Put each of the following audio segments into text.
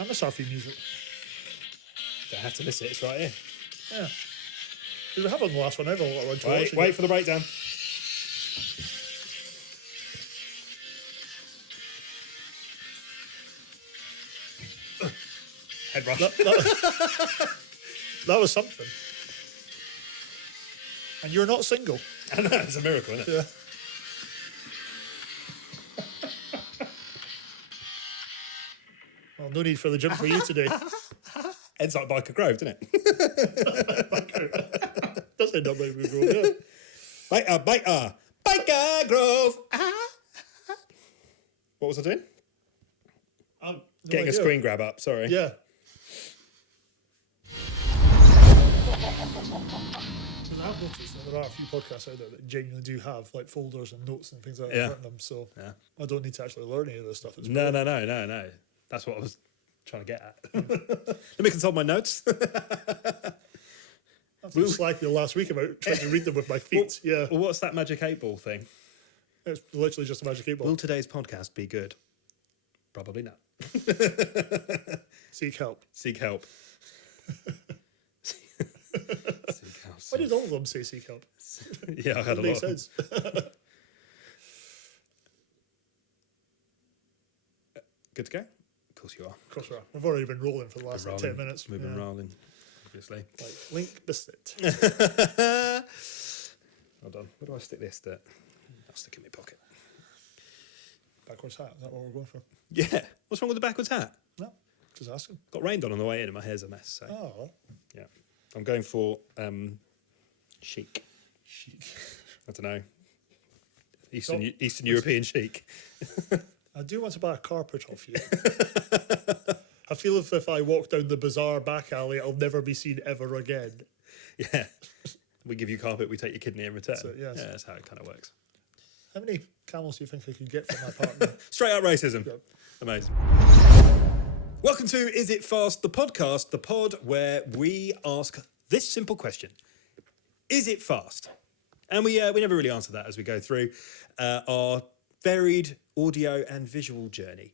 And the surfy music. Don't have to miss it. It's right here. Yeah. Did we have on the last one ever? Wait for the breakdown. Head rush. That was something. And you're not single. I know, it's a miracle, isn't it? Yeah. Well, no need for the gym for you today. Ends like Biker Grove, doesn't it? Does end up like we go, yeah. Biker Grove. What was I doing? No Getting idea. a screen grab up, sorry. Yeah. I've noticed that there are a few podcasts out there that genuinely do have like folders and notes and things like that in front of them, so I don't need to actually learn any of this stuff. It's No. That's what I was trying to get at. Let me consult my notes. That's what slacked you last week about trying to read them with my feet. Well, what's that Magic 8 Ball thing? It's literally just a magic 8 ball. Will today's podcast be good? Probably not. Seek help. Seek help. Seek help. Why did all of them say seek help? Yeah, I had a lot. Makes sense. Good to go? Of course you are. Of course we are. We've already been rolling for the last 10 minutes. We've been rolling, obviously. Like Link Biscuit. Hold on. Where do I stick this? I'll stick it in my pocket. Backwards hat. Is that what we're going for? Yeah. What's wrong with the backwards hat? No. Just asking. Got rained on the way in and my hair's a mess. So. Oh, well. Yeah. I'm going for chic. Chic. I don't know. Eastern European chic. I do want to buy a carpet off you. I feel if I walk down the bizarre back alley, I'll never be seen ever again. Yeah. We give you carpet, we take your kidney in return. Yes. Yeah, that's how it kind of works. How many camels do you think I could get from my partner? Straight out racism. Yep. Amazing. Welcome to Is It Fast, the podcast, the pod where we ask this simple question. Is it fast? And we never really answer that as we go through our varied audio and visual journey.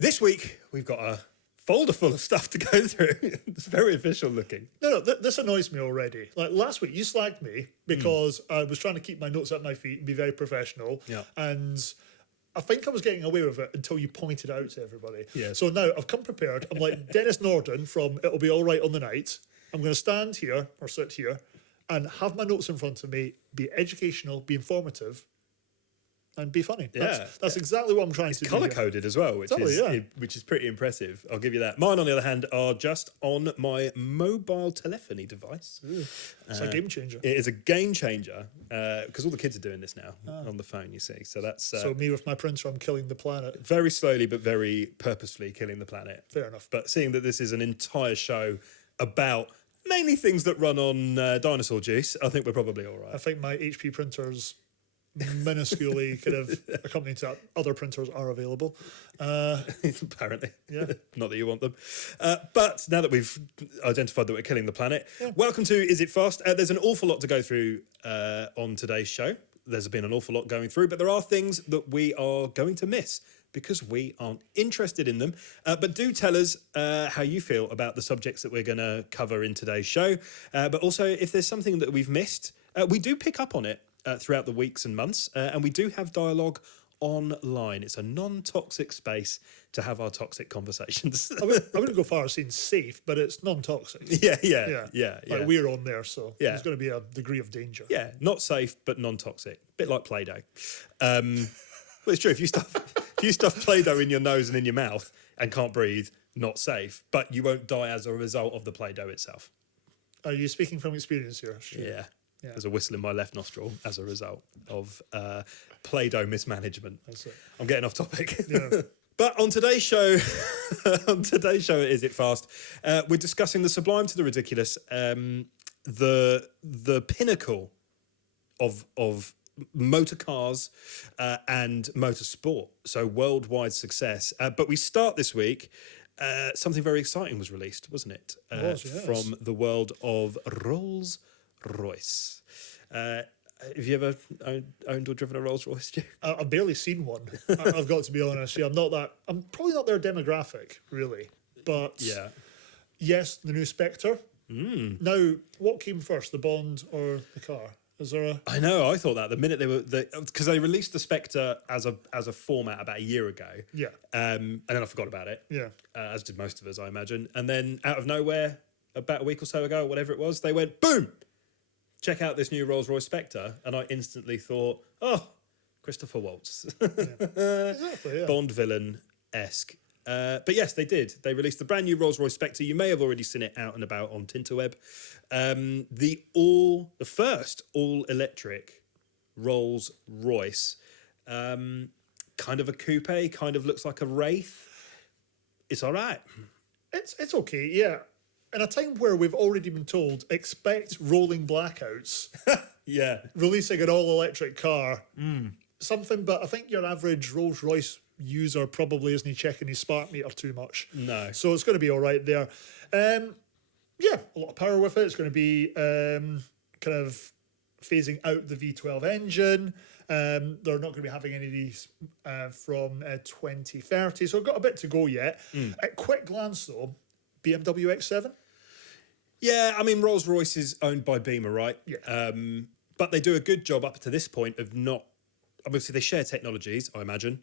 This week, we've got a folder full of stuff to go through. It's very official looking. No, this annoys me already. Like last week, you slagged me because I was trying to keep my notes at my feet and be very professional. Yeah. And I think I was getting away with it until you pointed it out to everybody. Yeah. So now I've come prepared. I'm like Dennis Norden from It'll Be All Right on the Night. I'm going to stand here or sit here and have my notes in front of me, be educational, be informative, and be funny. That's exactly what I'm trying to do. Colour coded as well, which is pretty impressive. I'll give you that. Mine, on the other hand, are just on my mobile telephony device. It's a game changer. It is a game changer because all the kids are doing this now on the phone. You see, so that's so me with my printer, I'm killing the planet. Very slowly but very purposefully killing the planet. Fair enough. But seeing that this is an entire show about mainly things that run on dinosaur juice, I think we're probably all right. I think my HP printers minusculely kind of accompanied to that. Other printers are available. Apparently. Yeah. Not that you want them. But now that we've identified that we're killing the planet, welcome to Is It Fast? There's an awful lot to go through on today's show. There's been an awful lot going through, but there are things that we are going to miss because we aren't interested in them. But do tell us how you feel about the subjects that we're going to cover in today's show. But also, if there's something that we've missed, we do pick up on it throughout the weeks and months, and we do have dialogue online. It's a non-toxic space to have our toxic conversations. I wouldn't go far as saying safe, but it's non-toxic. Yeah. Like we're on there, so there's going to be a degree of danger. Yeah, not safe, but non-toxic. Bit like Play-Doh. Well, it's true. If you stuff Play-Doh in your nose and in your mouth and can't breathe, not safe, but you won't die as a result of the Play-Doh itself. Are you speaking from experience here? Yeah. There's a whistle in my left nostril as a result of Play-Doh mismanagement. That's it. I'm getting off topic. Yeah. But on today's show, Is It Fast? We're discussing the sublime to the ridiculous, the pinnacle of motor cars and motorsport. So worldwide success. But we start this week. Something very exciting was released, wasn't it? It was, yes. From the world of Rolls Royce. Have you ever owned or driven a Rolls Royce, Stu? I've barely seen one. I've got to be honest. Yeah, I'm probably not their demographic, really. but Yeah. yes, the new Spectre. Now, what came first, the Bond or the car? Is there a... I know. I thought that the minute because they released the Spectre as a format about a year ago. Yeah. And then I forgot about it. Yeah. As did most of us, I imagine. And then out of nowhere, about a week or so ago, or whatever it was, they went boom. Check out this new Rolls Royce Spectre, and I instantly thought, oh, Christopher Waltz, Exactly, yeah. Bond villain-esque. But yes, they did. They released the brand new Rolls Royce Spectre. You may have already seen it out and about on Tinterweb. The first all-electric Rolls Royce, kind of a coupe, kind of looks like a Wraith. It's all right. It's okay, yeah. In a time where we've already been told, expect rolling blackouts, Yeah. releasing an all-electric car, something, but I think your average Rolls-Royce user probably isn't checking his smart meter too much. No. So it's going to be all right there. Yeah, a lot of power with it. It's going to be kind of phasing out the V12 engine. They're not going to be having any of these from 2030, so we've got a bit to go yet. At quick glance, though, BMW X7? Yeah, I mean, Rolls-Royce is owned by Beamer, right? Yeah. But they do a good job up to this point of not... Obviously, they share technologies, I imagine.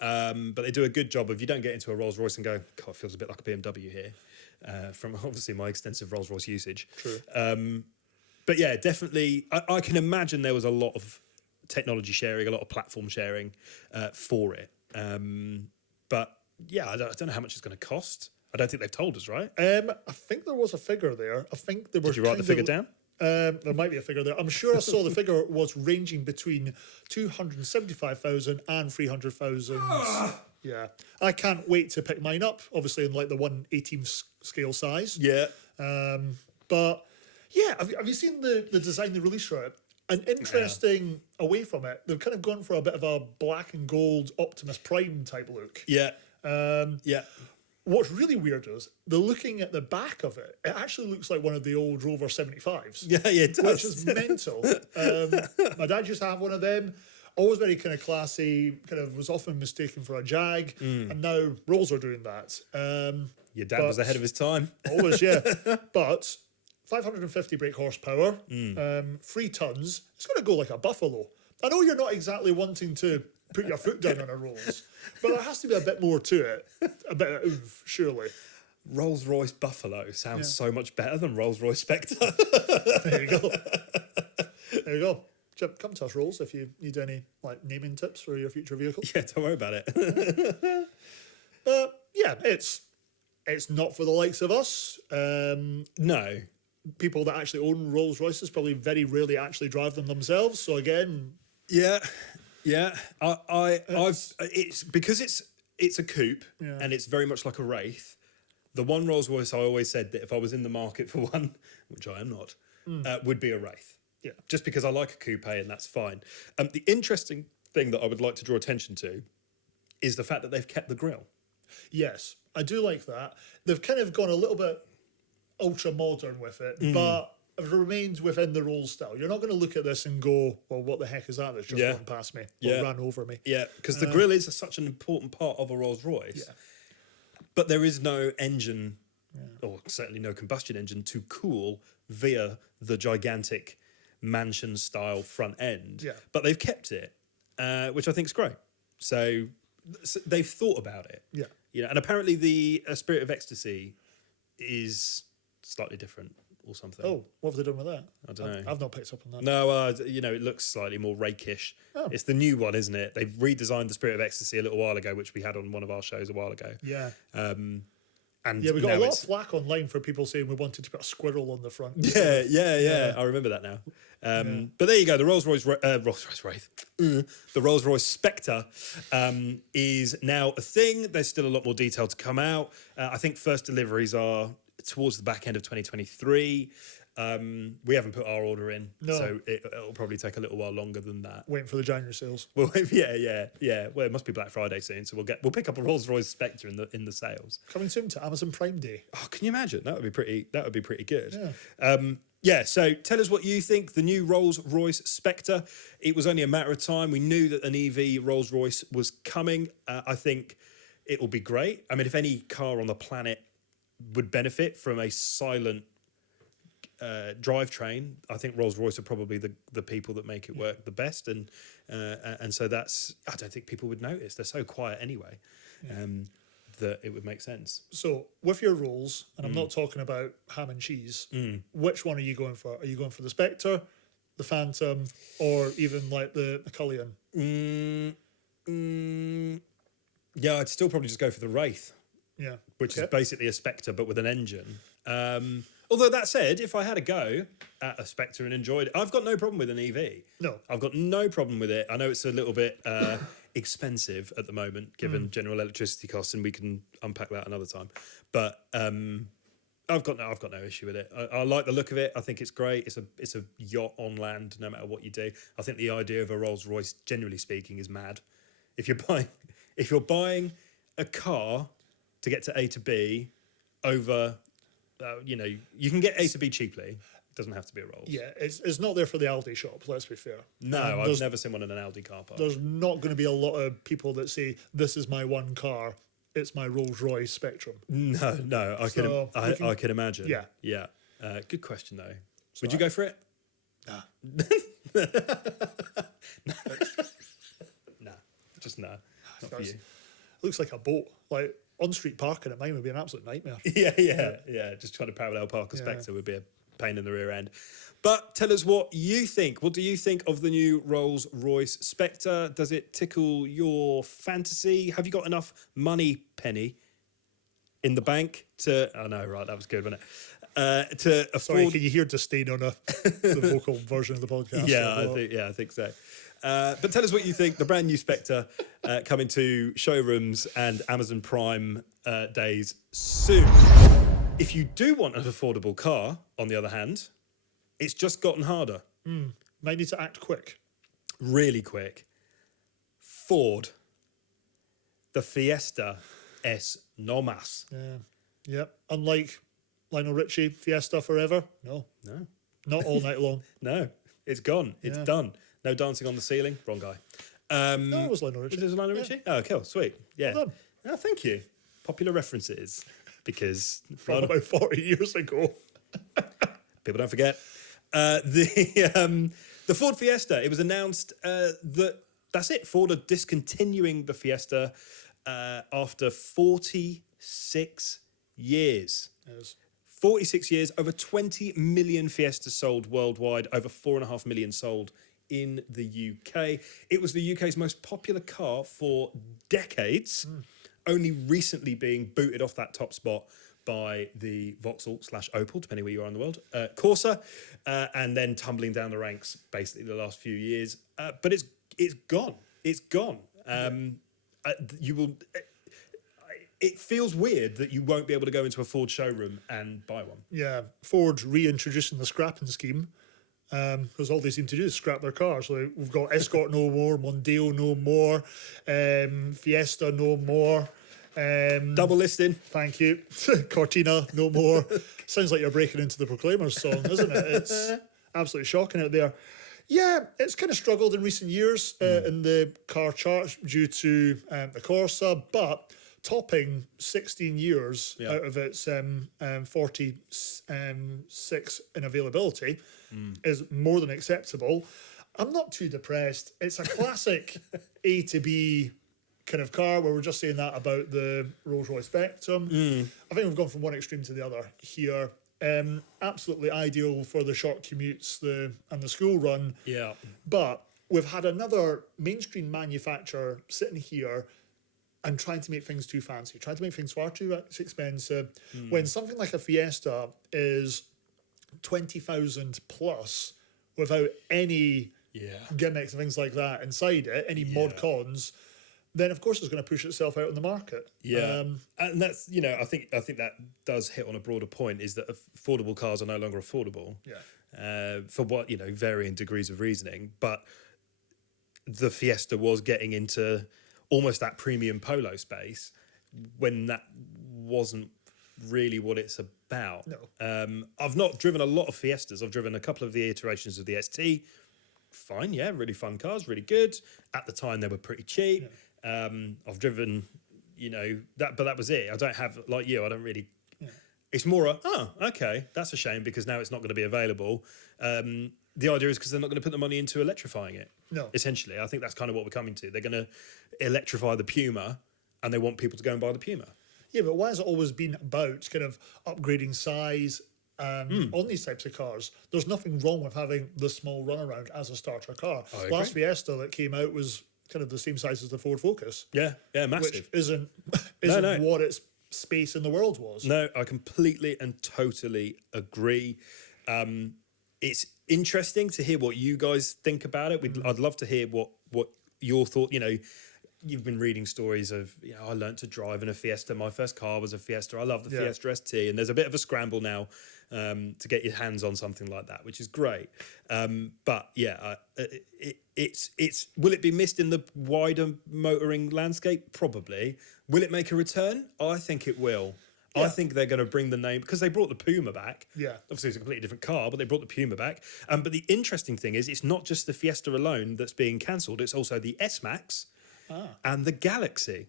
But they do a good job of... You don't get into a Rolls-Royce and go, God, it feels a bit like a BMW here. From obviously my extensive Rolls-Royce usage. True. But yeah, definitely, I can imagine there was a lot of technology sharing, a lot of platform sharing for it. But yeah, I don't know how much it's going to cost. I don't think they've told us, right? I think there was a figure there. I think there was. Did you write the figure down? There might be a figure there. I'm sure I saw the figure was ranging between 275,000 and 300,000. Yeah, I can't wait to pick mine up. Obviously, in like the 1/18 scale size. Yeah. But yeah, have you seen the design they released for it? And interesting away from it, they've kind of gone for a bit of a black and gold Optimus Prime type look. Yeah. Yeah. What's really weird is they're looking at the back of it. It actually looks like one of the old Rover 75s. Yeah, it does. Which is mental. My dad used to have one of them. Always very kind of classy, kind of was often mistaken for a Jag. And now Rolls are doing that. Your dad was ahead of his time. Always, yeah. But 550 brake horsepower, 3 tons. It's going to go like a buffalo. I know you're not exactly wanting to put your foot down on a Rolls, but there has to be a bit more to it. A bit of oomph, surely. Rolls-Royce Buffalo sounds so much better than Rolls-Royce Spectre. There you go. There you go. Chip, come to us, Rolls, if you need any like naming tips for your future vehicles. Yeah, don't worry about it. But yeah, it's not for the likes of us. No. People that actually own Rolls Royces probably very rarely actually drive them themselves. So again, Yeah. It's because it's a coupe and it's very much like a Wraith. The one Rolls Royce I always said that if I was in the market for one, which I am not, would be a Wraith. Yeah. Just because I like a coupe and that's fine. The interesting thing that I would like to draw attention to is the fact that they've kept the grille. yes, I do like that. They've kind of gone a little bit ultra modern with it, but it remains within the Rolls style. You're not going to look at this and go, well, what the heck is that that's just run past me or ran over me? Yeah, because the grille is such an important part of a Rolls Royce. Yeah. But there is no engine, or certainly no combustion engine, to cool via the gigantic mansion-style front end. Yeah. But they've kept it, which I think is great. So they've thought about it. Yeah. You know, and apparently the Spirit of Ecstasy is slightly different or something. Oh, what have they done with that? I don't know. I've not picked up on that. No, you know, it looks slightly more rakish. Oh. It's the new one, isn't it? They've redesigned the Spirit of Ecstasy a little while ago, which we had on one of our shows a while ago. Yeah. And Yeah, we got a now lot it's- of flack online for people saying we wanted to put a squirrel on the front. Yeah. I remember that now. But there you go. The Rolls-Royce Wraith, the Rolls-Royce Spectre is now a thing. There's still a lot more detail to come out. I think first deliveries are towards the back end of 2023. We haven't put our order in, so it'll probably take a little while longer than that. Waiting for the January sales. Well, yeah. Well, it must be Black Friday soon, so we'll pick up a Rolls-Royce Spectre in the sales. Coming soon to Amazon Prime Day. Oh, can you imagine? That would be pretty good. Yeah. So tell us what you think. The new Rolls-Royce Spectre. It was only a matter of time. We knew that an EV Rolls-Royce was coming. I think it will be great. I mean, if any car on the planet would benefit from a silent drivetrain. I think Rolls Royce are probably the people that make it work the best, and so that's, I don't think people would notice. They're so quiet anyway, that it would make sense. So with your Rolls, and I'm not talking about ham and cheese, which one are you going for? Are you going for the Spectre, the Phantom, or even like the Cullinan? Yeah, I'd still probably just go for the Wraith, Yeah. which is basically a Spectre but with an engine. Although that said, if I had a go at a Spectre and enjoyed it, I've got no problem with an EV. No. I've got no problem with it. I know it's a little bit expensive at the moment, given general electricity costs, and we can unpack that another time. But I've got no issue with it. I like the look of it. I think it's great. It's a yacht on land, no matter what you do. I think the idea of a Rolls Royce, generally speaking, is mad. If you're buying a car to get to A to B over, you can get A to B cheaply. It doesn't have to be a Rolls. Yeah, it's not there for the Aldi shop, let's be fair. No, I've never seen one in an Audi car park. There's not going to be a lot of people that say, this is my one car, it's my Rolls Royce Spectrum. No, I can imagine. Yeah. Good question though. Would you go for it? Nah. Nah, just nah. Not for you. Looks like a boat. Like, on-street parking at mine would be an absolute nightmare. Yeah. Just trying to parallel park a Spectre would be a pain in the rear end. But tell us what you think. What do you think of the new Rolls Royce Spectre? Does it tickle your fantasy? Have you got enough money, Penny, in the bank to... Oh, no, right, that was good, wasn't it? To afford... Sorry, can you hear disdain on the vocal version of the podcast? I think so. But tell us what you think. The brand new Spectre coming to showrooms and Amazon Prime days soon. If you do want an affordable car, on the other hand, it's just gotten harder. Might need to act quick. Really quick. Ford. The Fiesta S no más. Yeah. Yep. Unlike Lionel Richie, Fiesta forever. No. Not all night long. No. It's gone. It's done. No dancing on the ceiling. Wrong guy. No, it was Lionel Richie. Was it Lionel Richie? Oh, cool. Sweet. Yeah. Well done. Oh, thank you. Popular references. Because... From about 40 years ago. People don't forget. The Ford Fiesta, it was announced that's it. Ford are discontinuing the Fiesta after 46 years. Yes. 46 years, over 20 million Fiestas sold worldwide, over 4.5 million sold in the UK. It was the UK's most popular car for decades, only recently being booted off that top spot by the Vauxhall/Opel, depending where you are in the world, Corsa, and then tumbling down the ranks basically the last few years. But it's gone. It's gone. You will. It feels weird that you won't be able to go into a Ford showroom and buy one. Yeah, Ford reintroducing the scrapping scheme, because all they seem to do is scrap their cars. So we've got Escort no more, Mondeo no more, Fiesta no more. Double listing. Thank you. Cortina no more. Sounds like you're breaking into the Proclaimers song, isn't it? It's absolutely shocking out there. Yeah, it's kind of struggled in recent years in the car charts due to the Corsa, but topping 16 years out of its 46 in availability is more than acceptable. I'm not too depressed. It's a classic A to B kind of car where we're just saying that about the Rolls Royce Spectrum. I think we've gone from one extreme to the other here. Absolutely ideal for the short commutes and the school run. Yeah. But we've had another mainstream manufacturer sitting here and trying to make things too fancy, trying to make things far too expensive, when something like a Fiesta is 20,000 plus without any gimmicks and things like that inside it, any mod cons, then of course it's going to push itself out on the market. Yeah, and that's, I think that does hit on a broader point, is that affordable cars are no longer affordable. Yeah. For what, varying degrees of reasoning, but the Fiesta was getting into almost that premium polo space when that wasn't really what it's about. No. I've not driven a lot of Fiestas. I've driven a couple of the iterations of the ST. Fine, yeah, really fun cars, really good. At the time, they were pretty cheap. I've driven, but that was it. I don't have, like you, I don't really It's more okay, that's a shame because now it's not going to be available. The idea is because they're not going to put the money into electrifying it. No. Essentially, I think that's kind of what we're coming to. They're going to electrify the Puma, and they want people to go and buy the Puma. Yeah, but why has it always been about kind of upgrading size on these types of cars? There's nothing wrong with having the small runaround as a starter car. I Last agree. Fiesta that came out was kind of the same size as the Ford Focus. Yeah, massive. Which isn't No. what its space in the world was. No, I completely and totally agree. It's interesting to hear what you guys think about it. I'd love to hear what your thought. You've been reading stories of, I learned to drive in a Fiesta. My first car was a Fiesta. I love the Fiesta ST, and there's a bit of a scramble now to get your hands on something like that, which is great. But yeah, it's will it be missed in the wider motoring landscape? Probably. Will it make a return? I think it will. I think they're going to bring the name because they brought the Puma back. Yeah. Obviously, it's a completely different car, but they brought the Puma back. But the interesting thing is, it's not just the Fiesta alone that's being cancelled. It's also the S-Max and the Galaxy.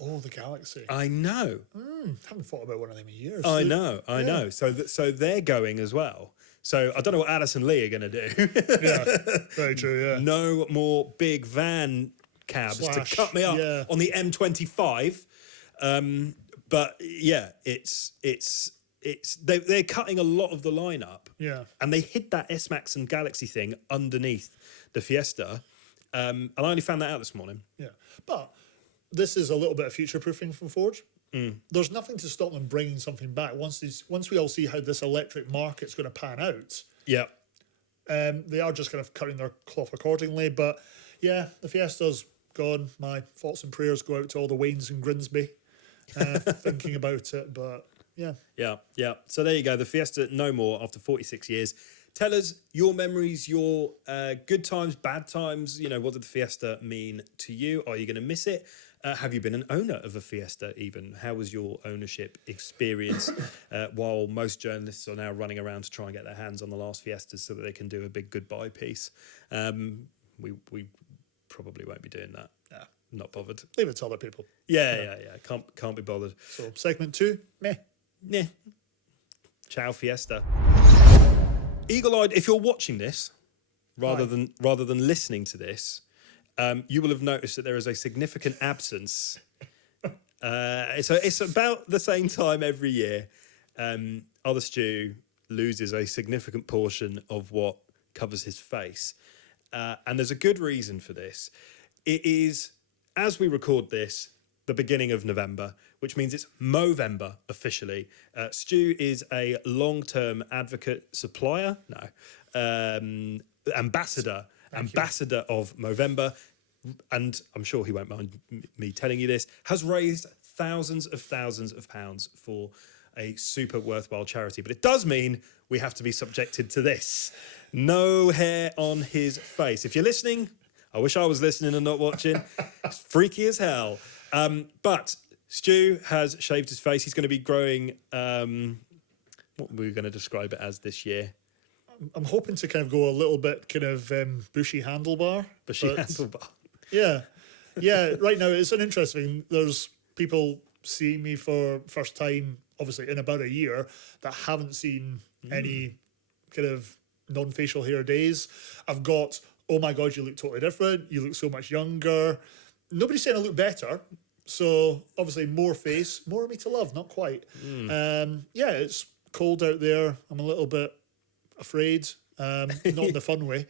Oh, the Galaxy. I know. Haven't thought about one of them in years. I know. So they're going as well. So I don't know what Addison Lee are going to do. Yeah, very true, yeah. No more big van cabs to cut me up on the M25. But yeah, they're cutting a lot of the lineup. Yeah. And they hid that S-Max and Galaxy thing underneath the Fiesta. And I only found that out this morning. Yeah. But this is a little bit of future-proofing from Ford. There's nothing to stop them bringing something back once we all see how this electric market's going to pan out. Yeah. They are just kind of cutting their cloth accordingly. But yeah, the Fiesta's gone. My thoughts and prayers go out to all the Waynes and Grimsby thinking about it. But yeah. Yeah. So there you go. The Fiesta, no more after 46 years. Tell us your memories, your good times, bad times. What did the Fiesta mean to you? Are you going to miss it? Have you been an owner of a Fiesta even? How was your ownership experience while most journalists are now running around to try and get their hands on the last Fiestas so that they can do a big goodbye piece? We probably won't be doing that. Yeah. Not bothered. Leave it to other people. Yeah. Can't be bothered. So segment 2, meh. Yeah. Ciao Fiesta. Eagle-eyed, if you're watching this rather than listening to this, you will have noticed that there is a significant absence. It's about the same time every year. Other Stu loses a significant portion of what covers his face. And there's a good reason for this. It is, as we record this, the beginning of November, which means it's Movember officially. Stu is a long-term advocate, supplier, ambassador of Movember, and I'm sure he won't mind me telling you this, has raised thousands of pounds for a super worthwhile charity. But it does mean we have to be subjected to this. No hair on his face. If you're listening, I wish I was listening and not watching. It's freaky as hell. But Stu has shaved his face. He's going to be growing, what we're going to describe it as this year. I'm hoping to kind of go a little bit kind of bushy handlebar. Handlebar. Yeah. Yeah, right now it's an interesting. There's people seeing me for first time, obviously, in about a year that haven't seen any kind of non-facial hair days. I've got, oh my God, you look totally different. You look so much younger. Nobody's saying I look better. So obviously more face, more of me to love, not quite. Yeah, it's cold out there. I'm a little bit afraid, not in the fun way.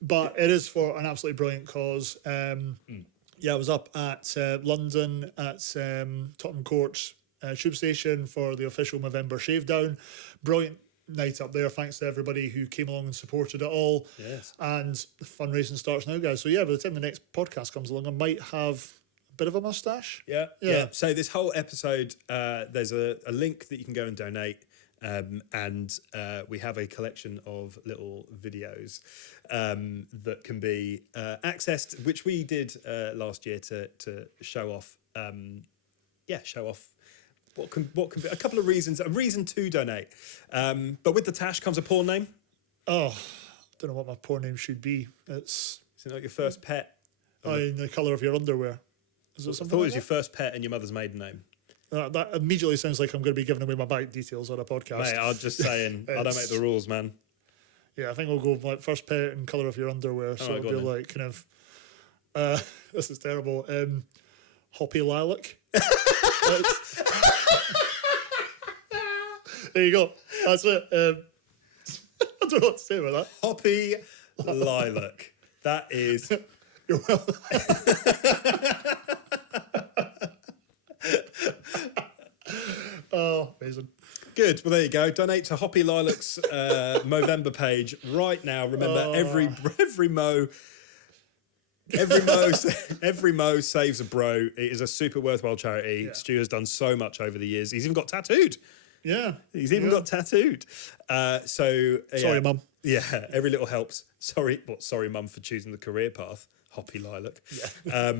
But it is for an absolutely brilliant cause. Yeah, I was up at London at Tottenham Court Tube Station for the official Movember Shave Down. Brilliant night up there. Thanks to everybody who came along and supported it all. Yes. And the fundraising starts now, guys. So yeah, by the time the next podcast comes along, I might have a bit of a mustache. Yeah. So this whole episode, there's a link that you can go and donate. And we have a collection of little videos that can be accessed, which we did last year to show off. Show off what can be a couple of reasons. A reason to donate, but with the tash comes a porn name. Oh, I don't know what my porn name should be. Is it not your first pet? In the colour of your underwear. Is it I something thought it like was your first pet and your mother's maiden name. That immediately sounds like I'm going to be giving away my bank details on a podcast. Mate, I'm just saying, I don't make the rules, man. Yeah, I think we'll go with like first pet and colour of your underwear. So right, it'll go be on like kind of, this is terrible. Hoppy lilac. There you go. That's it. I don't know what to say about that. Hoppy lilac. That is. You're well. Oh, amazing. Good. Well, there you go. Donate to Hoppy Lilac's Movember page right now. Remember, every mo saves a bro. It is a super worthwhile charity. Yeah. Stu has done so much over the years. He's even got tattooed. Yeah. He's even got tattooed. Sorry, Mum. Yeah, every little helps. Sorry, Mum, for choosing the career path. Hoppy lilac. Yeah.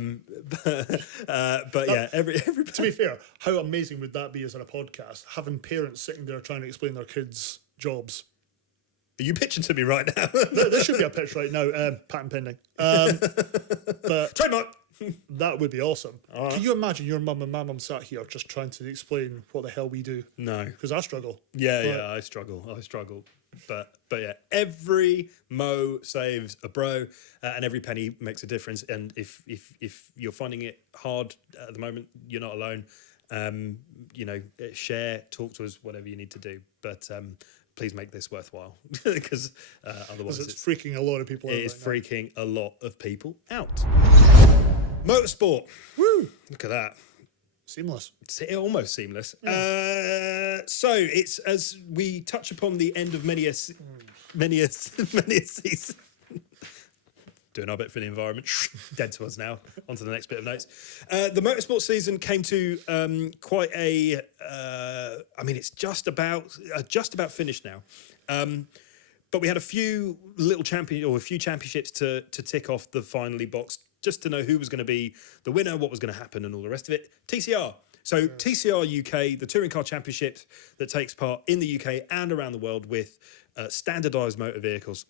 But yeah, every To be fair, how amazing would that be as in a podcast? Having parents sitting there trying to explain their kids' jobs. Are you pitching to me right now? There should be a pitch right now. Patent pending. But trademark. that would be awesome. Can you imagine your mum and my mum sat here just trying to explain what the hell we do? No. Because I struggle. Yeah, I struggle. But yeah, every mo saves a bro, and every penny makes a difference. And if you're finding it hard at the moment, you're not alone. Share, talk to us, whatever you need to do. But please make this worthwhile, because otherwise it's freaking a lot of people out. It is right freaking a lot of people out. Motorsport. Woo! Look at that. Seamless. It's almost seamless. So it's as we touch upon the end of many a season. Doing our bit for the environment. Dead to us now. On to the next bit of notes. The motorsport season came to quite a. It's just about finished now. But we had a few championships to tick off the finally box, just to know who was going to be the winner, what was going to happen, and all the rest of it. TCR. So TCR UK, the Touring Car Championship that takes part in the UK and around the world with standardised motor vehicles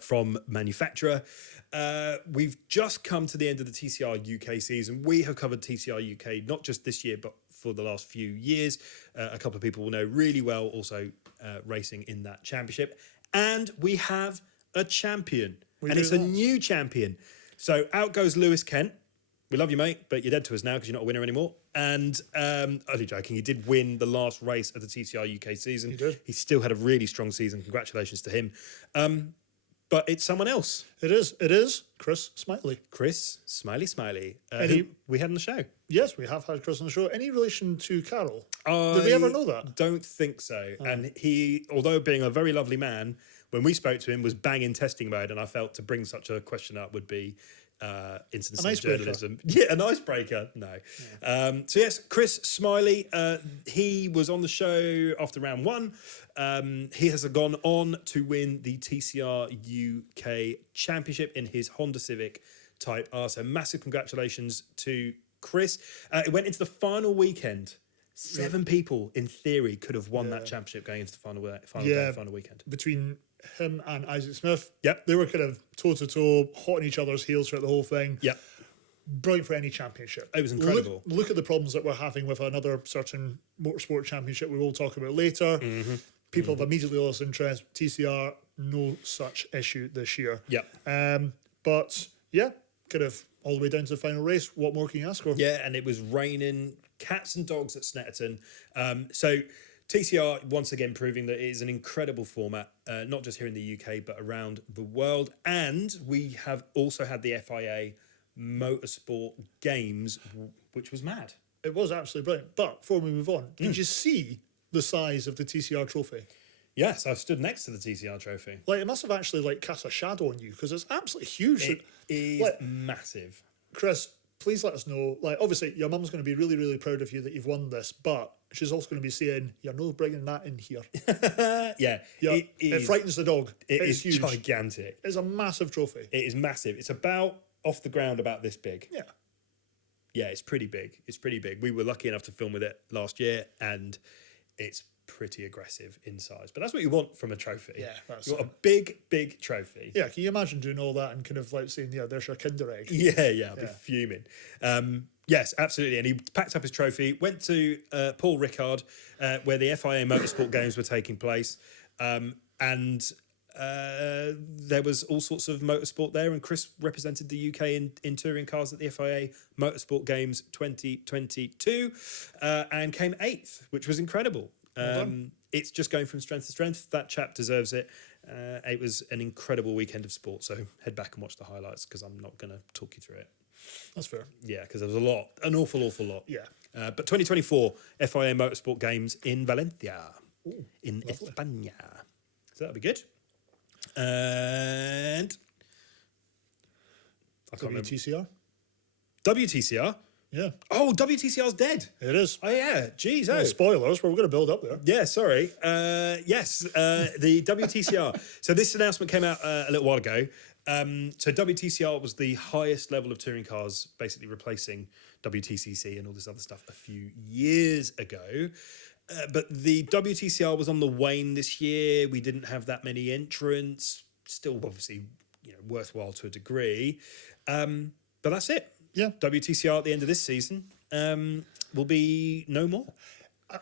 from manufacturer. We've just come to the end of the TCR UK season. We have covered TCR UK not just this year, but for the last few years. A couple of people will know really well also racing in that championship. And we have a champion. It's a new champion. So out goes Lewis Kent. We love you, mate, but you're dead to us now because you're not a winner anymore. And only joking, he did win the last race of the TCR UK season. He did. He still had a really strong season. Congratulations to him. But it's someone else. It is Chris Smiley. Chris Smiley. Who we had on the show. Yes, we have had Chris on the show. Any relation to Carol? Did we ever know that? Don't think so. And he, although being a very lovely man, when we spoke to him, was bang in testing mode, and I felt to bring such a question up would be instances of journalism. Yeah, an icebreaker. No. Yeah. So yes, Chris Smiley, he was on the show after round one. He has gone on to win the TCR UK Championship in his Honda Civic Type R. So massive congratulations to Chris. It went into the final weekend. 7 people, in theory, could have won that championship going into the final weekend. Between him and Isaac Smith, Yep. they were kind of toe-to-toe, hot on each other's heels throughout the whole thing. Yep. Brilliant for any championship. It was incredible. Look at the problems that we're having with another certain motorsport championship we will talk about later. Mm-hmm. People have immediately lost interest. TCR, no such issue this year. Yep. But yeah, kind of all the way down to the final race. What more can you ask for? Yeah, and it was raining cats and dogs at Snetterton. So TCR, once again, proving that it is an incredible format, not just here in the UK, but around the world. And we have also had the FIA Motorsport Games, which was mad. It was absolutely brilliant. But before we move on, did you see the size of the TCR trophy? Yes, I've stood next to the TCR trophy. Like, it must have actually like cast a shadow on you because it's absolutely huge. It is like, massive. Chris, please let us know. Like, obviously, your mum's going to be really, really proud of you that you've won this, but she's also going to be saying, you're not bringing that in here. Yeah, it frightens the dog. It is huge. gigantic. It's a massive trophy. It is massive. It's about off the ground about this big. Yeah. Yeah, it's pretty big. It's pretty big. We were lucky enough to film with it last year, and it's pretty aggressive in size. But that's what you want from a trophy. Yeah, that's you want a big trophy. Yeah, can you imagine doing all that and kind of like saying, yeah, there's your Kinder egg? Yeah, I'd be fuming. Yes, absolutely. And he packed up his trophy, went to Paul Ricard, where the FIA Motorsport Games were taking place. And there was all sorts of motorsport there. And Chris represented the UK in touring cars at the FIA Motorsport Games 2022 and came 8th, which was incredible. It's just going from strength to strength. That chap deserves it. It was an incredible weekend of sport. So head back and watch the highlights because I'm not going to talk you through it. That's fair. Yeah, because there was an awful lot. Yeah. But 2024 FIA Motorsport Games in Valencia, in lovely. España. So that'll be good. And I can't remember. WTCR? WTCR? Yeah. Oh, WTCR's dead. It is. Oh, yeah. Jeez. Well, Oh. spoilers, but we're going to build up there. Yeah, sorry. Yes, the WTCR. So this announcement came out a little while ago. So WTCR was the highest level of touring cars, basically replacing WTCC and all this other stuff a few years ago. But the WTCR was on the wane this year. We didn't have that many entrants. Still, obviously, worthwhile to a degree. But that's it. Yeah. WTCR at the end of this season will be no more.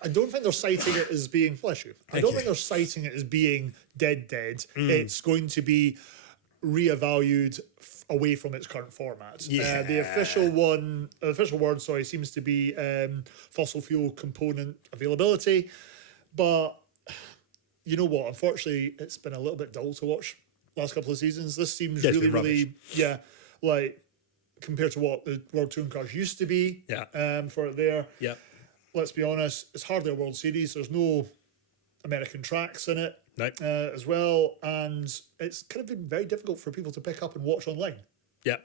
I don't think they're citing it as being, bless you, I don't think they're citing it as being dead. It's going to be reevaluated away from its current format. Yeah. The official word, seems to be fossil fuel component availability. But you know what? Unfortunately, it's been a little bit dull to watch last couple of seasons. This seems Yeah, it's really, been rubbish. really, like compared to what the World Touring Cars used to be. Yeah. For it there. Yeah. Let's be honest, it's hardly a World Series. There's no American tracks in it. Nope. As well, and it's kind of been very difficult for people to pick up and watch online. Yeah.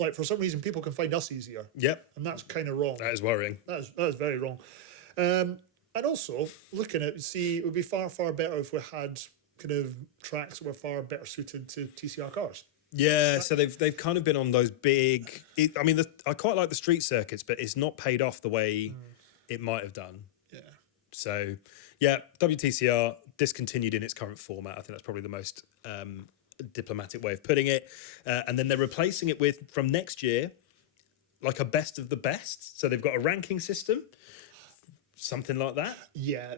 Like for some reason, people can find us easier, Yep. and that's kind of wrong. That is worrying. That is very wrong. And also looking at it would be far better if we had kind of tracks that were far better suited to TCR cars. Yeah, so they've kind of been on those big. I quite like the street circuits, but it's not paid off the way it might have done. Yeah. So, yeah, WTCR discontinued in its current format. I think that's probably the most diplomatic way of putting it. And then they're replacing it with, from next year, like a best of the best. So they've got a ranking system, something like that. Yeah.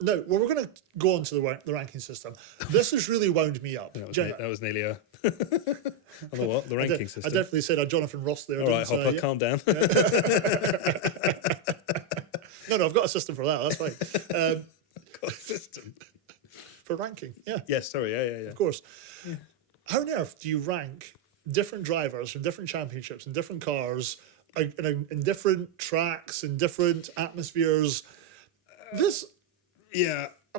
We're going to go on to the ranking system. This has really wound me up. That was nearly a. I don't know what the ranking system. I definitely said a Jonathan Ross there. All right, Hopper, calm down. No, I've got a system for that. That's fine. Got a system for ranking. Yeah. Yes, sorry. Yeah. Of course. Yeah. How on earth do you rank different drivers from different championships and different cars in different tracks and different atmospheres? I'm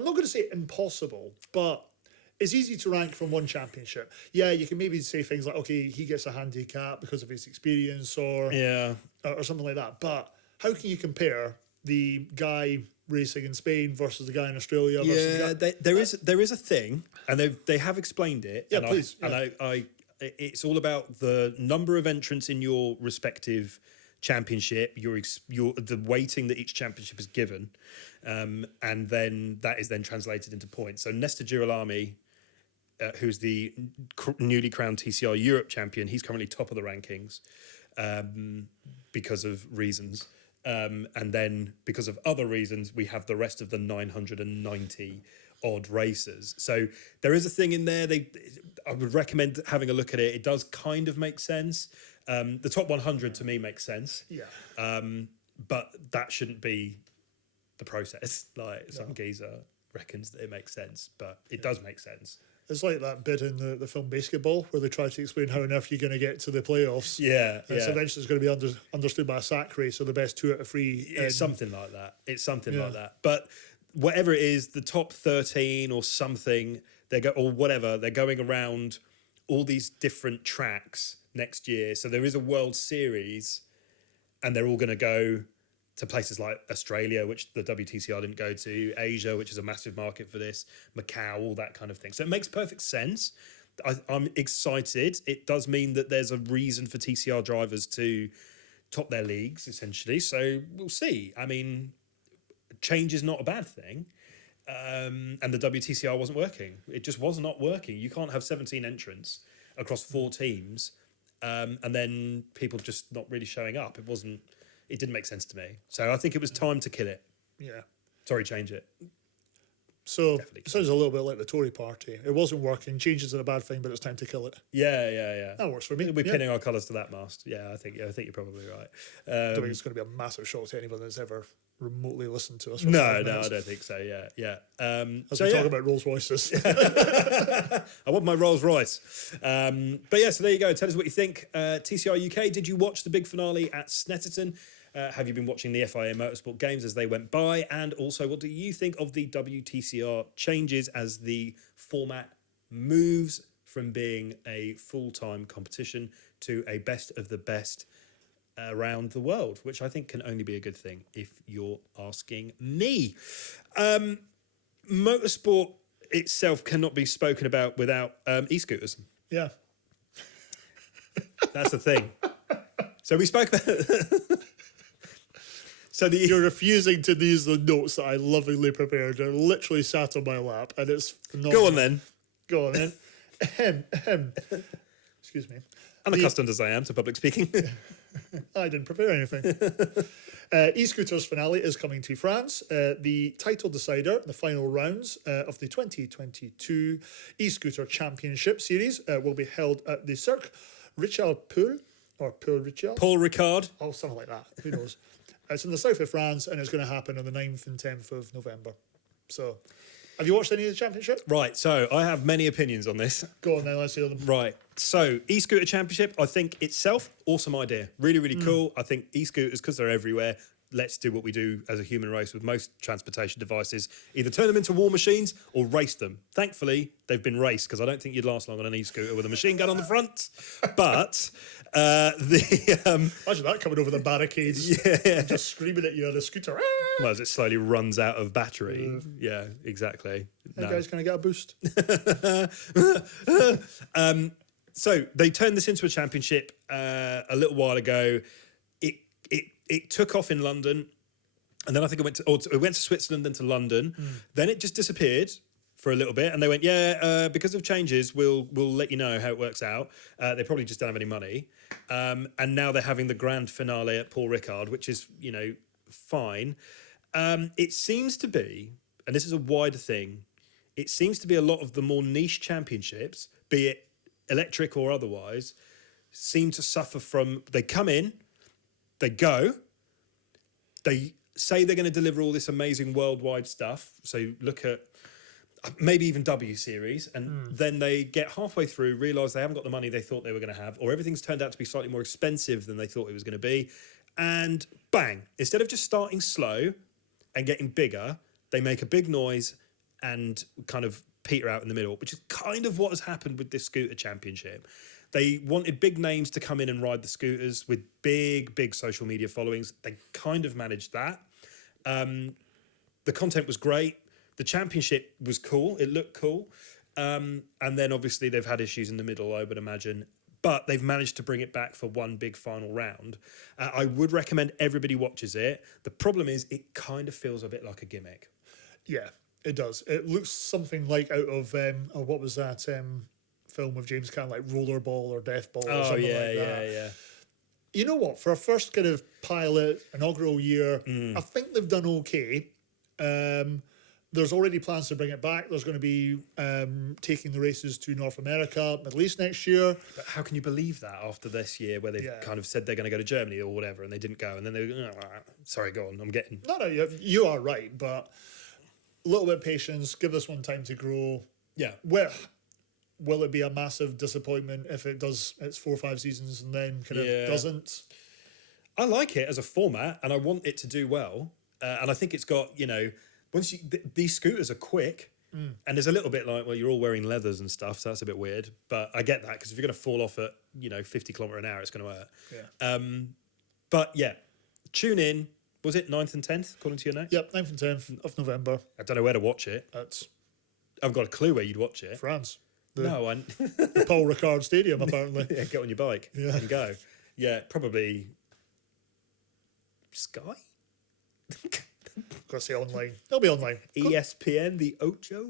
not going to say impossible, but it's easy to rank from one championship. Yeah, you can maybe say things like, okay, he gets a handicap because of his experience or something like that. But how can you compare the guy racing in Spain versus the guy in Australia? Versus there is a thing, and they have explained it. Yeah, and please. I it's all about the number of entrants in your respective championship, the weighting that each championship is given, and then that is then translated into points. So Nesta Girolami, who's the newly crowned TCR Europe champion, he's currently top of the rankings because of reasons. And then because of other reasons, we have the rest of the 990 odd racers. So there is a thing in there. I would recommend having a look at it. It does kind of make sense. The top 100 to me makes sense. Yeah. But that shouldn't be the process. Like some geezer reckons that it makes sense, but it does make sense. It's like that bit in the film Basketball where they try to explain how on earth you're going to get to the playoffs. Yeah. So eventually it's going to be understood by a sack race, so the best 2 out of 3. It's something like that. Like that. But whatever it is, the top 13 or something, they're going around all these different tracks next year. So there is a World Series, and they're all going to go to places like Australia, which the WTCR didn't go to, Asia, which is a massive market for this, Macau, all that kind of thing. So it makes perfect sense. I'm excited. It does mean that there's a reason for TCR drivers to top their leagues, essentially. So we'll see. I mean, change is not a bad thing. and the WTCR wasn't working. It just was not working. You can't have 17 entrants across 4 teams, and then people just not really showing up. It didn't make sense to me. So I think it was time to kill it. Yeah. Sorry, change it. So it sounds a little bit like the Tory party. It wasn't working. Change isn't a bad thing, but it's time to kill it. Yeah. That works for me. We're pinning our colours to that mast. Yeah, I think you're probably right. I think it's going to be a massive shock to anyone that's ever remotely listened to us. For No, 5 I minutes. don't think so. Yeah. As we talk about Rolls Royces. I want my Rolls Royce. But yeah, so there you go. Tell us what you think. TCR UK, did you watch the big finale at Snetterton? Have you been watching the FIA Motorsport games as they went by? And also, what do you think of the WTCR changes as the format moves from being a full-time competition to a best of the best around the world, which I think can only be a good thing if you're asking me. Motorsport itself cannot be spoken about without e-scooters. Yeah. That's the thing. So we spoke about... You're refusing to use the notes that I lovingly prepared. They're literally sat on my lap, and it's phenomenal. Go on then. Excuse me. Unaccustomed as I am to public speaking. I didn't prepare anything. E-scooters finale is coming to France. The title decider, the final rounds of the 2022 e-scooter championship series will be held at the Cirque Richard Pool, or Pool Richard. Paul Ricard. Oh, something like that. Who knows? It's in the south of France, and it's going to happen on the 9th and 10th of November. So, have you watched any of the championship? Right, so I have many opinions on this. Go on then, let's hear them. Right, so e-scooter championship, I think itself, awesome idea. Really, really cool. I think e-scooters, because they're everywhere, let's do what we do as a human race with most transportation devices. Either turn them into war machines or race them. Thankfully, they've been raced, because I don't think you'd last long on an e-scooter with a machine gun on the front. But... Imagine that coming over the barricades, and just screaming at you on a scooter. Well, as it slowly runs out of battery. Yeah, exactly. Hey guys, can I get a boost? So they turned this into a championship a little while ago. It took off in London, and then I think it went to Switzerland, then to London. Then it just disappeared for a little bit, and they went, because of changes, we'll let you know how it works out. They probably just don't have any money, and now they're having the grand finale at Paul Ricard, which is fine. It seems to be, and this is a wider thing, it seems to be a lot of the more niche championships, be it electric or otherwise, seem to suffer from, they come in, they go, they say they're going to deliver all this amazing worldwide stuff. So look at maybe even W Series, and then they get halfway through, realise they haven't got the money they thought they were going to have, or everything's turned out to be slightly more expensive than they thought it was going to be, and bang, instead of just starting slow and getting bigger, they make a big noise and kind of peter out in the middle, which is kind of what has happened with this scooter championship. They wanted big names to come in and ride the scooters with big social media followings. They kind of managed that. The content was great. The championship was cool. It looked cool. And then obviously they've had issues in the middle, I would imagine. But they've managed to bring it back for one big final round. I would recommend everybody watches it. The problem is it kind of feels a bit like a gimmick. Yeah, it does. It looks something like out of, what was that film with James Caan, like Rollerball or Deathball or something like that. Yeah. You know what? For a first kind of pilot, inaugural year, I think they've done okay. There's already plans to bring it back. There's going to be taking the races to North America, Middle East next year. But how can you believe that after this year where they've kind of said they're going to go to Germany or whatever and they didn't go, and then they go, sorry, go on, I'm getting... No, you are right, but a little bit of patience, give this one time to grow. Yeah. Will it be a massive disappointment if it does its 4 or 5 seasons and then kind of doesn't? I like it as a format and I want it to do well. And I think it's got, once these scooters are quick, and there's a little bit like, well, you're all wearing leathers and stuff, so that's a bit weird. But I get that, because if you're going to fall off at 50 km an hour, it's going to hurt. Yeah. But yeah, tune in. Was it 9th and 10th, according to your notes? Yep, 9th and 10th of November. I don't know where to watch it. That's I've got a clue where you'd watch it. France. The Paul Ricard Stadium, apparently. Yeah, get on your bike and go. Yeah, probably Sky. Got to say online. They'll be online. ESPN, the Ocho.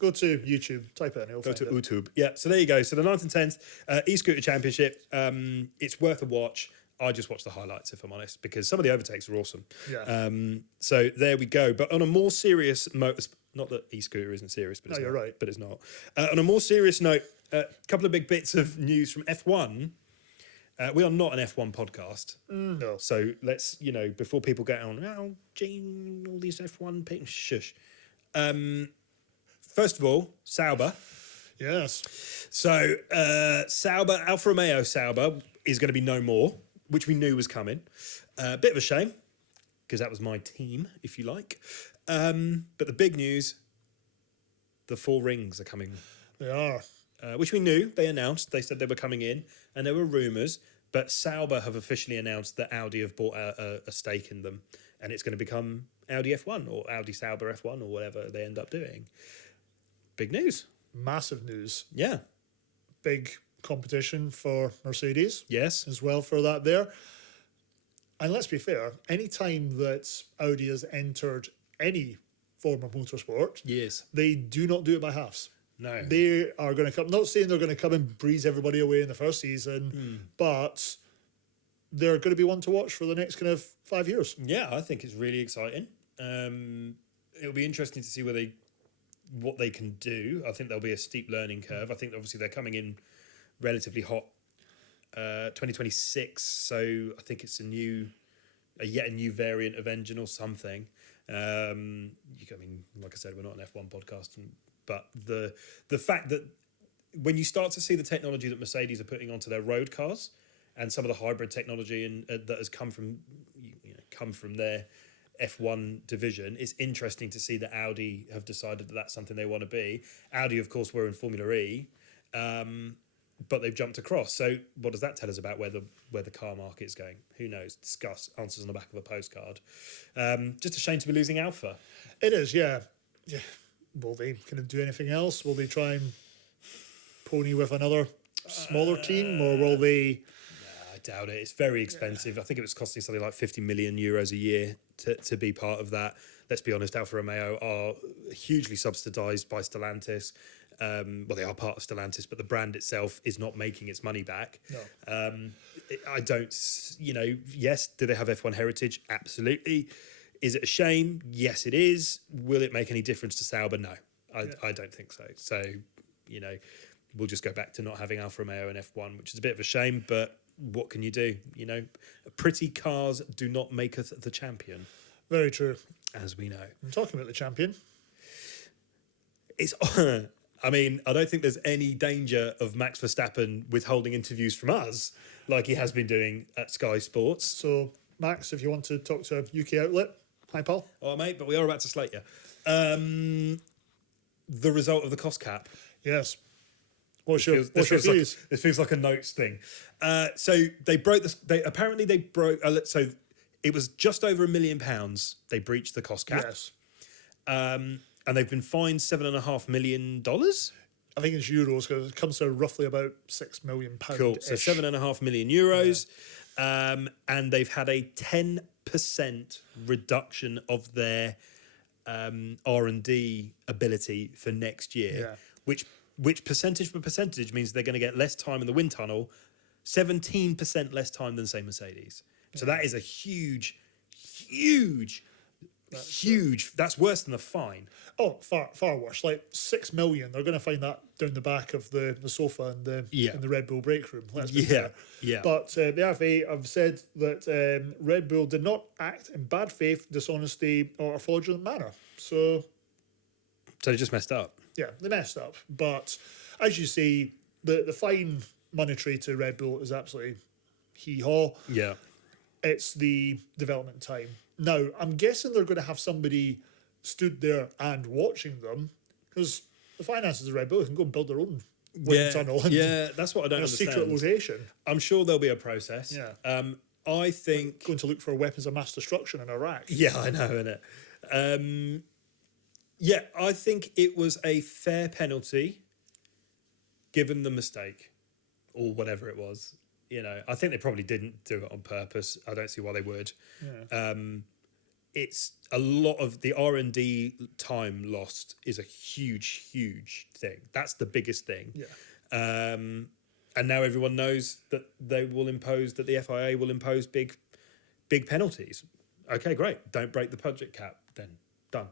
Go to YouTube, type it in. You'll Go find to it. YouTube. Yeah, so there you go. So the 9th and 10th e-scooter championship. It's worth a watch. I just watched the highlights, if I'm honest, because some of the overtakes are awesome. Yeah. So there we go. But on a more serious note, not that e-scooter isn't serious, but it's you're not, right. But it's not. On a more serious note, a couple of big bits of news from F1. We are not an F1 podcast. No. So let's, before people get on, Gene, all these F1 people, shush. First of all, Sauber. Yes. So Sauber, Alfa Romeo Sauber is going to be no more, which we knew was coming. A bit of a shame, because that was my team, if you like. But the big news, the 4 rings are coming. They are. Which we knew. They announced. They said they were coming in, and there were rumours. But Sauber have officially announced that Audi have bought a stake in them, and it's going to become Audi F1 or Audi Sauber F1 or whatever they end up doing. Big news. Massive news. Yeah. Big competition for Mercedes. Yes. As well for that there. And let's be fair, any time that Audi has entered any form of motorsport, Yes. they do not do it by halves. No. They are going to come, not saying they're going to come and breeze everybody away in the first season, but they're going to be one to watch for the next kind of 5 years. Yeah, I think it's really exciting. It'll be interesting to see what they can do. I think there'll be a steep learning curve. I think obviously they're coming in relatively hot 2026, so I think it's yet a new variant of engine or something. I mean, like I said, we're not an F1 podcast, but the fact that when you start to see the technology that Mercedes are putting onto their road cars and some of the hybrid technology that has come from their F1 division, it's interesting to see that Audi have decided that that's something they want to be. Audi, of course, were in Formula E, but they've jumped across. So what does that tell us about where the car market is going? Who knows? Discuss. Answers on the back of a postcard. Just a shame to be losing Alpha. It is, yeah. Will they kind of do anything else? Will they try and pony with another smaller team, or will they? I doubt it. It's very expensive. I think it was costing something like 50 million euros a year to be part of that. Let's be honest, Alfa Romeo are hugely subsidised by Stellantis. They are part of Stellantis, but the brand itself is not making its money back. No. I don't, yes, do they have F1 heritage? Absolutely. Is it a shame? Yes, it is. Will it make any difference to Sauber? No, I don't think so. So, we'll just go back to not having Alfa Romeo and F1, which is a bit of a shame, but what can you do? Pretty cars do not make us the champion. Very true. As we know. I'm talking about the champion. It's... I mean, I don't think there's any danger of Max Verstappen withholding interviews from us like he has been doing at Sky Sports. So, Max, if you want to talk to a UK outlet, hi, pal. Oh, mate, but we are about to slate you. The result of the cost cap. Yes. What's your views? This feels like a notes thing. So they broke this. Apparently they broke. So it was just over £1 million. They breached the cost cap. Yes. And they've been fined $7.5 million. I think it's euros, because it comes to roughly about £6 million. Cool. So €7.5 million. Yeah. And they've had a 10% reduction of their R&D ability for next year, which percentage for percentage means they're going to get less time in the wind tunnel, 17% less time than, say, Mercedes. So that is a huge. That's worse than a fine. Oh, far worse. Like 6 million. They're going to find that down the back of the sofa in the Red Bull break room. Let's be fair. Yeah. But the FA have said that Red Bull did not act in bad faith, dishonesty, or a fraudulent manner. So they just messed up. Yeah, they messed up. But as you see, the fine monetary to Red Bull is absolutely hee-haw. Yeah. It's the development time. Now, I'm guessing they're going to have somebody stood there and watching them, because the finances of Red Bull can go and build their own wind tunnel. Yeah, that's what I don't understand. Secret location. I'm sure there'll be a process. Yeah. I think... Going to look for weapons of mass destruction in Iraq. Yeah, I know, innit? Yeah, I think it was a fair penalty, given the mistake, or whatever it was. I think they probably didn't do it on purpose. I don't see why they would. Yeah. it's a lot of the R&D time lost is a huge thing. That's the biggest thing. Yeah. And now everyone knows that the FIA will impose big penalties. Okay, great. Don't break the budget cap. Then done.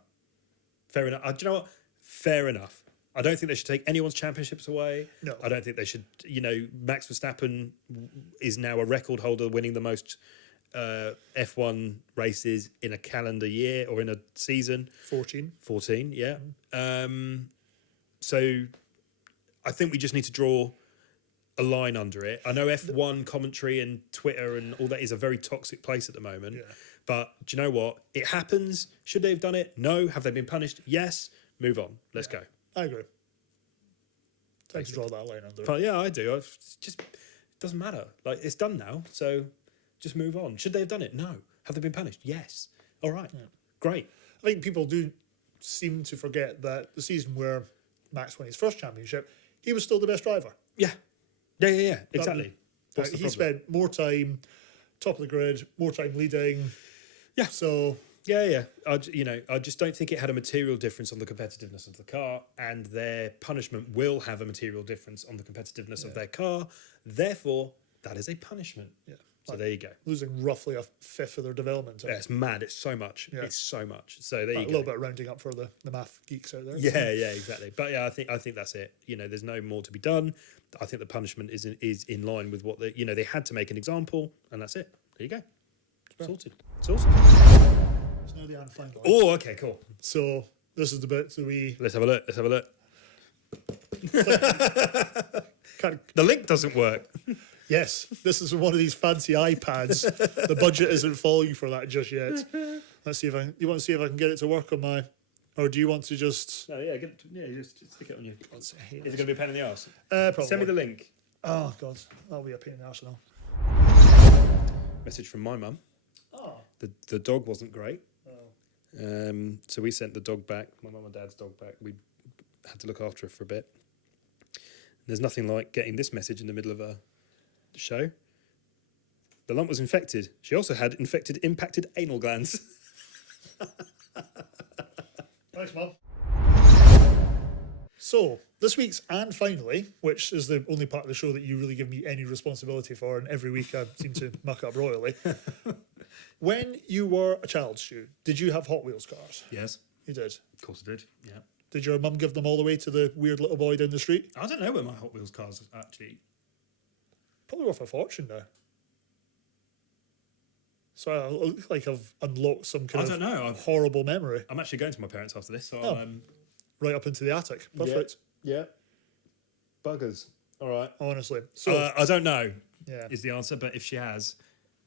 Fair enough. Do you know what? Fair enough. I don't think they should take anyone's championships away. No. I don't think they should. Max Verstappen is now a record holder, winning the most F1 races in a calendar year or in a season. 14. 14, yeah. So I think we just need to draw a line under it. I know F1 commentary and Twitter and all that is a very toxic place at the moment. Yeah. But do you know what? It happens. Should they have done it? No. Have they been punished? Yes. Move on. Let's go. I agree. Time to draw that line under it. But yeah, I do. It doesn't matter. Like, it's done now. So just move on. Should they have done it? No. Have they been punished? Yes. All right. Yeah. Great. I think people do seem to forget that the season where Max won his first championship, he was still the best driver. Yeah. Exactly. He spent more time top of the grid, more time leading. Yeah. So yeah. I just don't think it had a material difference on the competitiveness of the car, and their punishment will have a material difference on the competitiveness of their car. Therefore, that is a punishment. Yeah. So there you go. Losing roughly a fifth of their development time. Yeah, it's mad. It's so much. Yeah. It's so much. So there you go. A little bit of rounding up for the math geeks out there. Yeah, exactly. But yeah, I think that's it. There's no more to be done. I think the punishment is in line with what they had to make an example, and that's it. There you go. Sorted. It's awesome. It's now the and final. Oh, okay, cool. So this is the bit that we... Let's have a look. The link doesn't work. Yes, this is one of these fancy iPads. The budget isn't falling for that just yet. Let's see if you want to see if I can get it to work on my... Or do you want to just... No, just stick it on you. Is it going to be a pain in the arse? Probably. Send me the link. Oh, God. That'll be a pain in the arse now. Message from my mum. Oh. The dog wasn't great. Oh. So we sent the dog back, my mum and dad's dog back. We had to look after her for a bit. There's nothing like getting this message in the middle of a show. The lump was infected. She also had impacted anal glands. Thanks, Mum. So, this week's and finally, which is the only part of the show that you really give me any responsibility for, and every week I seem to muck up royally. When you were a child, Stu, did you have Hot Wheels cars? Yes. You did? Of course I did, yeah. Did your mum give them all the way to the weird little boy down the street? I don't know where my Hot Wheels cars actually... Probably worth a fortune now. So I look like I've unlocked some kind of horrible memory. I'm actually going to my parents after this, so right up into the attic. Perfect. Yeah. Buggers. All right. Honestly. So I don't know. Yeah. Is the answer, but if she has...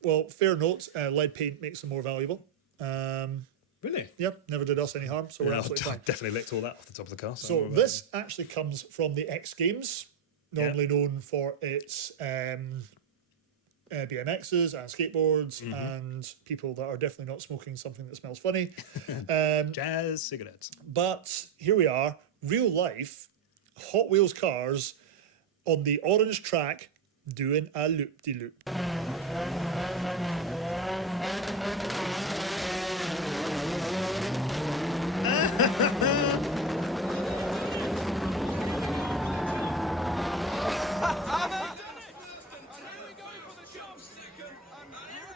Well, fair note, lead paint makes them more valuable. Really? Yep, never did us any harm, so we're absolutely fine. Definitely licked all that off the top of the car. So this actually comes from the X Games, normally known for its BMXs and skateboards and people that are definitely not smoking something that smells funny. Jazz cigarettes. But here we are, real life, Hot Wheels cars on the orange track doing a loop-de-loop.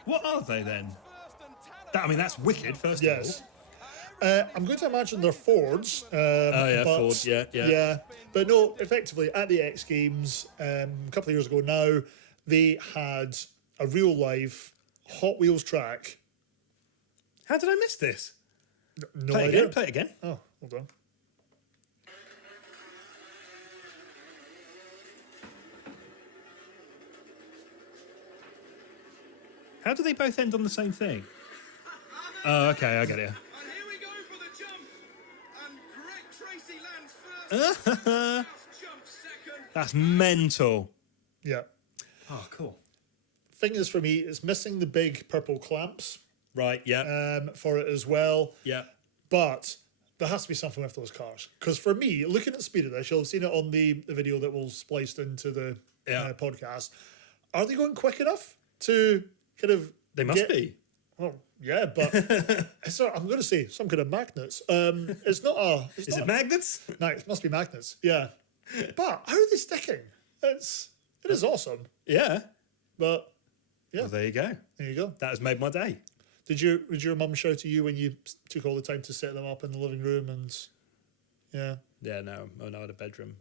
What are they then? That's wicked, first of all. I'm going to imagine they're Fords. Ford, yeah. Yeah, but no, effectively, at the X Games, a couple of years ago now, they had a real-life Hot Wheels track. How did I miss this? No Play idea. Play it again. Oh, hold on. How do they both end on the same thing? Oh, okay, I get it. And here we go for the jump. And Greg Tracy lands first. Jump second. That's mental. Yeah. Oh, cool. Thing is, for me, it's missing the big purple clamps. Right, yeah. For it as well. Yeah. But there has to be something with those cars. Because for me, looking at the speed of this, you'll have seen it on the video that we'll spliced into the podcast. Are they going quick enough to kind of... They must be. Well, Yeah, but I'm going to say some kind of magnets. It's not a. It's Is not it magnets? No, it must be magnets. Yeah, but how are they sticking? It is awesome. Yeah. But yeah, Well, there you go. there you go. That has made my day. Did your mum shout at you when you took all the time to set them up in the living room and? Yeah. Yeah, no. Oh, no, I had a bedroom.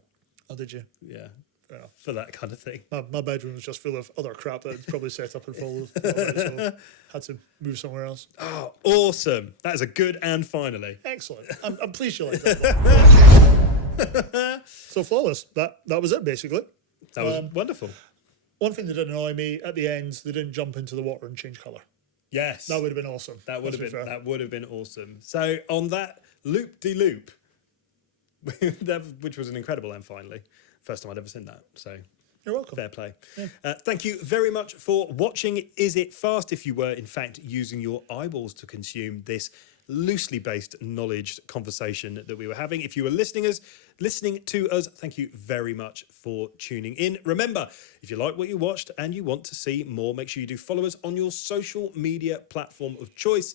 Oh, did you? Yeah. Fair enough. For that kind of thing. My bedroom was just full of other crap that I'd probably set up and followed. So had to move somewhere else. Oh, awesome. That is a good and finally. Excellent. I'm pleased you like that. So flawless. That was it basically. That was wonderful. One thing that did annoy me at the end, they didn't jump into the water and change colour. Yes. That would have been awesome. That would have Let's be been fair. that would have been awesome. So on that loop-de-loop, which was an incredible and finally. First time I'd ever seen that. So You're welcome. fair play. Thank you very much for watching Is It Fast? If you were, in fact, using your eyeballs to consume this loosely based knowledge conversation that we were having. If you were listening to us, thank you very much for tuning in. Remember, if you like what you watched and you want to see more, make sure you do follow us on your social media platform of choice.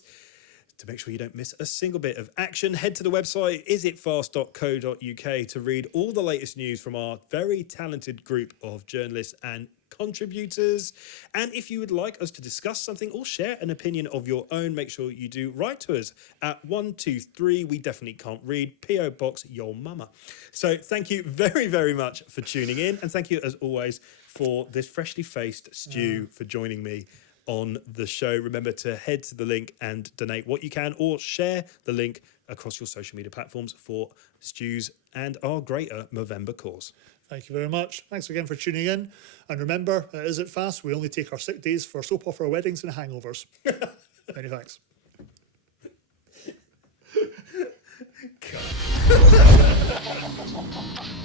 To make sure you don't miss a single bit of action, head to the website isitfast.co.uk to read all the latest news from our very talented group of journalists and contributors. And if you would like us to discuss something or share an opinion of your own, make sure you do write to us at 123 We Definitely Can't Read, P.O. Box Your Mama. So thank you very, very much for tuning in. And thank you, as always, for this freshly faced Stu for joining me on the show. Remember to head to the link and donate what you can, or share the link across your social media platforms for Stu's and our greater Movember cause. Thank you very much. Thanks again for tuning in. And remember, Is It Fast? We only take our sick days for soap opera weddings and hangovers. Many thanks. God.